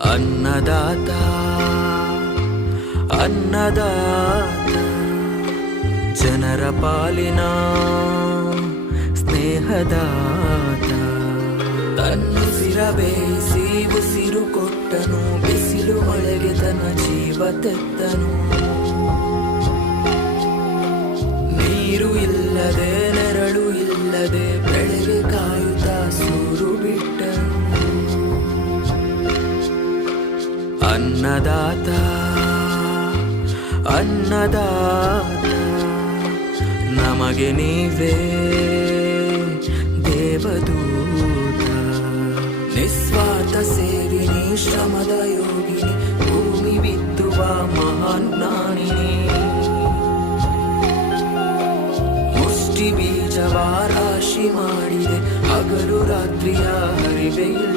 ಅನ್ನದಾತ ಅನ್ನದಾತ ಜನರ ಪಾಲಿನ ಸ್ನೇಹದಾತ ತನ್ನುಸಿರ ಬೇಯಿಸಿ ಉಸಿರು ಕೊಟ್ಟನು ಬಿಸಿಲು ಮಳೆಗೆ ತನ್ನ ಜೀವ ತೆತ್ತನು ನೀರು ಇಲ್ಲದೆ ನೆರಳು ಇಲ್ಲದೆ ಬೆಳೆಗೆ ಕಾಯುತ್ತಾ ಸೂರು ಬಿಟ್ಟನು ಅನ್ನದಾತ ಅನ್ನದಾತ ನಮಗೆ ನೀವೇ ದೇವದೂತ ನಿಸ್ವಾರ್ಥ ಸೇವಿನಿ ಶ್ರಮದ ಯೋಗಿನಿ ಭೂಮಿ ಬಿತ್ತುವ ಮಹಾನ್ ಜ್ಞಾನಿನಿ ಮುಷ್ಟಿ ಬೀಜವ ರಾಶಿ ಮಾಡಿದೆ ಹಗಲು ರಾತ್ರಿಯ ಹರಿವೆ ಇಲ್ಲ